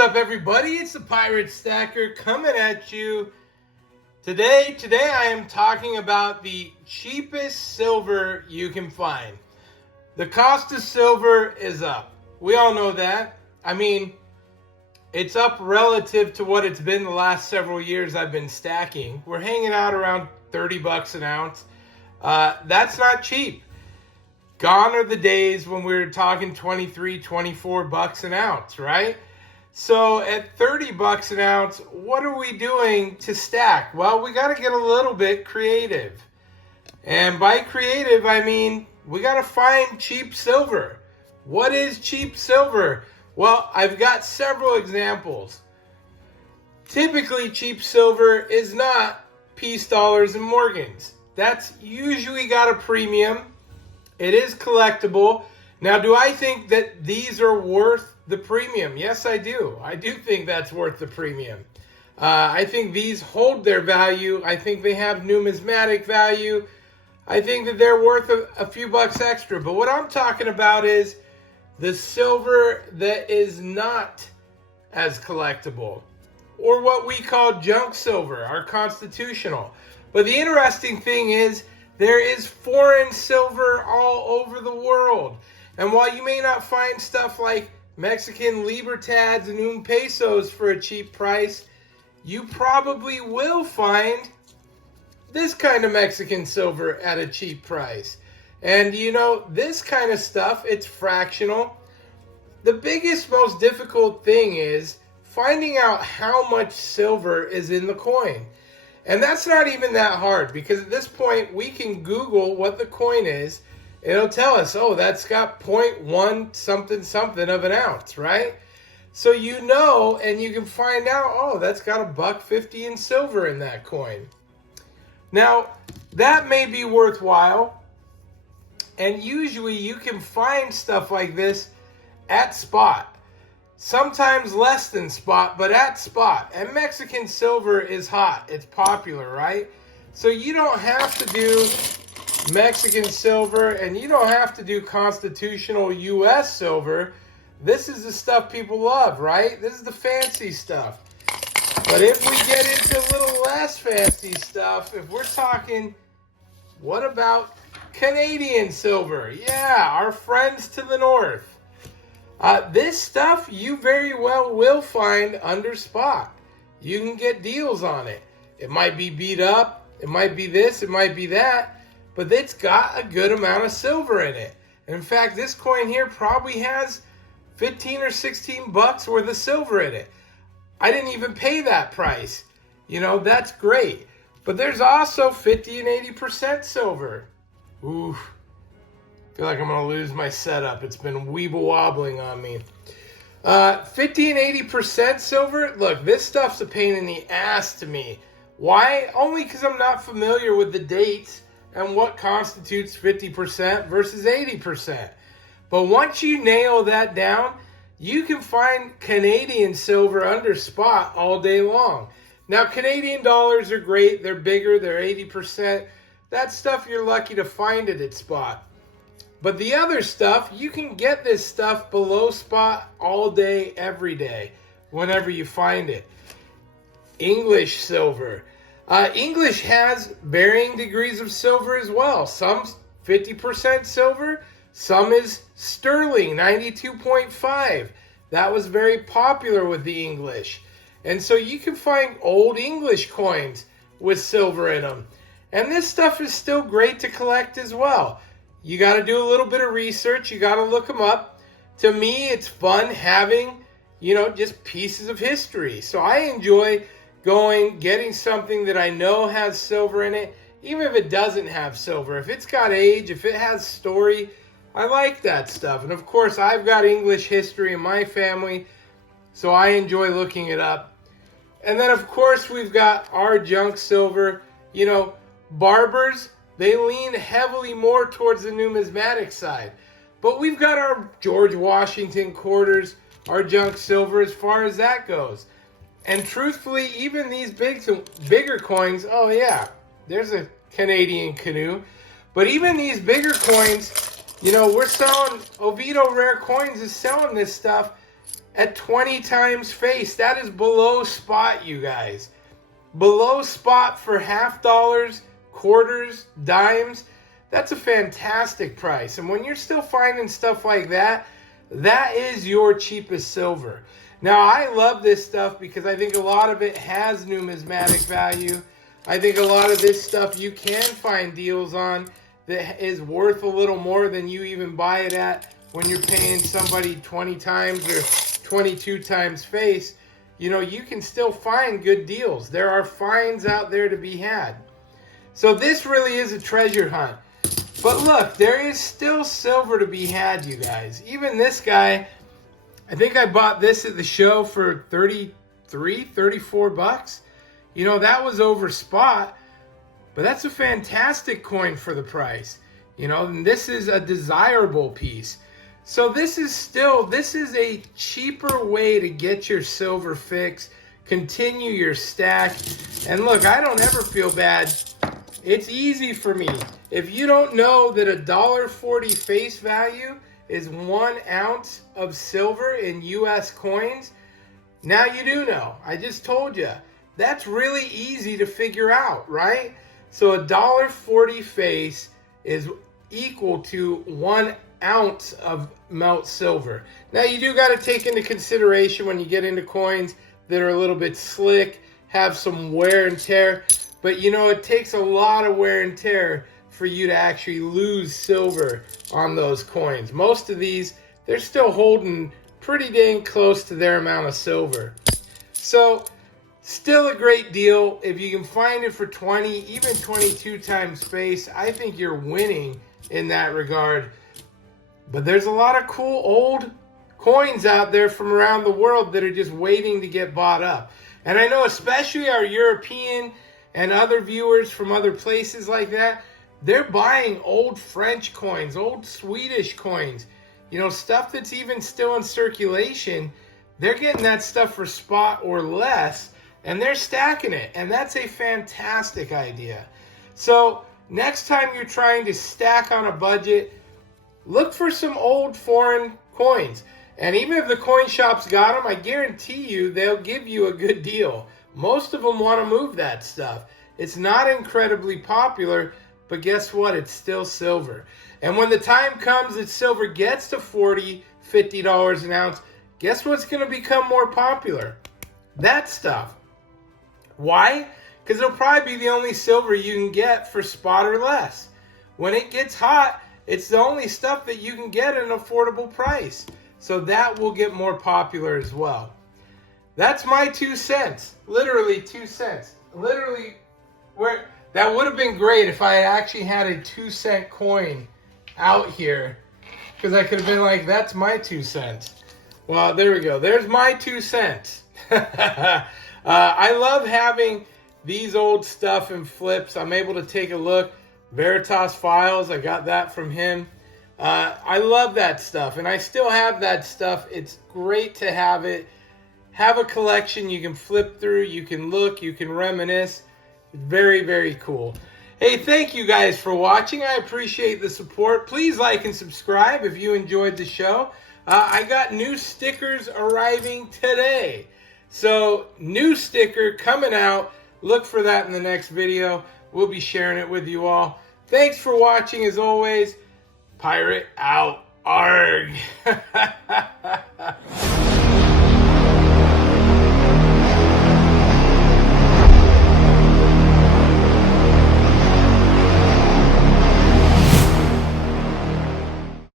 up, everybody? It's the Pirate Stacker coming at you. Today I am talking about the cheapest silver you can find. The cost of silver is up. We all know that. I mean, it's up relative to what it's been the last several years I've been stacking. We're hanging out around 30 bucks an ounce. That's not cheap. Gone are the days when we were talking 23, 24 bucks an ounce, right? So at 30 bucks an ounce, what are we doing to stack? Well, we got to get a little bit creative. And by creative, I mean we got to find cheap silver. What is cheap silver? Well, I've got several examples. Typically, cheap silver is not peace dollars and Morgans. That's usually got a premium. It is collectible. Now, do I think that these are worth the premium? Yes, I do. I do think that's worth the premium. I think these hold their value. I think they have numismatic value. I think that they're worth a few bucks extra. But what I'm talking about is the silver that is not as collectible, or what we call junk silver, our constitutional. But the interesting thing is there is foreign silver all over the world. And while you may not find stuff like Mexican libertads and un pesos for a cheap price, you probably will find this kind of Mexican silver at a cheap price. And you know, this kind of stuff, it's fractional. The biggest, most difficult thing is finding out how much silver is in the coin. And that's not even that hard, because at this point we can Google what the coin is. It'll tell us, oh, that's got 0.1 something something of an ounce, right? So you know, and you can find out, oh, that's got $1.50 in silver in that coin. Now, that may be worthwhile, and usually you can find stuff like this at spot. Sometimes less than spot, but at spot. And Mexican silver is hot. It's popular, right? So you don't have to do Mexican silver, and you don't have to do constitutional U.S. silver. This is the stuff people love, right? This is the fancy stuff. But if we get into a little less fancy stuff, if we're talking, what about Canadian silver? Yeah, our friends to the north. This stuff you very well will find under spot. You can get deals on it. It might be beat up. It might be this. It might be that. But it's got a good amount of silver in it. In fact, this coin here probably has 15 or 16 bucks worth of silver in it. I didn't even pay that price. You know, that's great. But there's also 50 and 80% silver. Ooh. I feel like I'm going to lose my setup. It's been weeble wobbling on me. 50 and 80% silver. Look, this stuff's a pain in the ass to me. Why? Only because I'm not familiar with the dates and what constitutes 50% versus 80%. But once you nail that down, you can find Canadian silver under spot all day long. Now, Canadian dollars are great. They're bigger. They're 80%. That stuff you're lucky to find it at spot. But the other stuff, you can get this stuff below spot all day, every day, whenever you find it. English silver. English has varying degrees of silver as well. Some 50% silver, some is sterling, 92.5. That was very popular with the English. And so you can find old English coins with silver in them. And this stuff is still great to collect as well. You got to do a little bit of research. You got to look them up. To me, it's fun having, you know, just pieces of history. So I enjoy getting something that I know has silver in it, even if it doesn't have silver. If it's got age, if it has story, I like that stuff. And of course, I've got English history in my family, so I enjoy looking it up. And then, of course, we've got our junk silver. You know, barbers, they lean heavily more towards the numismatic side. But we've got our George Washington quarters, our junk silver as far as that goes. And truthfully, even these bigger coins, oh yeah, there's a Canadian canoe. But even these bigger coins, you know, we're selling, Oviedo Rare Coins is selling this stuff at 20 times face. That is below spot, you guys. Below spot for half dollars, quarters, dimes. That's a fantastic price. And when you're still finding stuff like that, that is your cheapest silver. Now, I love this stuff because I think a lot of it has numismatic value. I think a lot of this stuff you can find deals on that is worth a little more than you even buy it at when you're paying somebody 20 times or 22 times face. You know, you can still find good deals. There are finds out there to be had. So this really is a treasure hunt. But look, there is still silver to be had, you guys. Even this guy, I think I bought this at the show for 33, 34 bucks. You know, that was over spot, but that's a fantastic coin for the price. You know, and this is a desirable piece. So this is a cheaper way to get your silver fix, continue your stack. And look, I don't ever feel bad. It's easy for me. If you don't know that $1.40 face value is 1 ounce of silver in US coins, now you do know. I just told you. That's really easy to figure out, right? So $1.40 face is equal to 1 ounce of melt silver. Now you do got to take into consideration when you get into coins that are a little bit slick, have some wear and tear, but you know, it takes a lot of wear and tear for you to actually lose silver on those coins. Most of these, they're still holding pretty dang close to their amount of silver. So still a great deal. If you can find it for 20, even 22 times face, I think you're winning in that regard. But there's a lot of cool old coins out there from around the world that are just waiting to get bought up. And I know especially our European and other viewers from other places like that, they're buying old French coins, old Swedish coins, you know, stuff that's even still in circulation. They're getting that stuff for spot or less, and they're stacking it. And that's a fantastic idea. So next time you're trying to stack on a budget, look for some old foreign coins. And even if the coin shop's got them, I guarantee you they'll give you a good deal. Most of them want to move that stuff. It's not incredibly popular, but guess what? It's still silver. And when the time comes that silver gets to $40, $50 an ounce, guess what's going to become more popular? That stuff. Why? Because it'll probably be the only silver you can get for spot or less. When it gets hot, it's the only stuff that you can get at an affordable price. So that will get more popular as well. That's my 2 cents. Literally 2 cents. Literally, that would have been great if I actually had a 2-cent coin out here. Because I could have been like, that's my 2 cents. Well, there we go. There's my 2 cents. I love having these old stuff and flips. I'm able to take a look. Veritas Files, I got that from him. I love that stuff, and I still have that stuff. It's great to have it. Have a collection you can flip through, you can look, you can reminisce. Very, very cool. Hey, thank you guys for watching. I appreciate the support. Please like and subscribe if you enjoyed the show. I got new stickers arriving today. So, new sticker coming out. Look for that in the next video. We'll be sharing it with you all. Thanks for watching as always. Pirate out. Arg.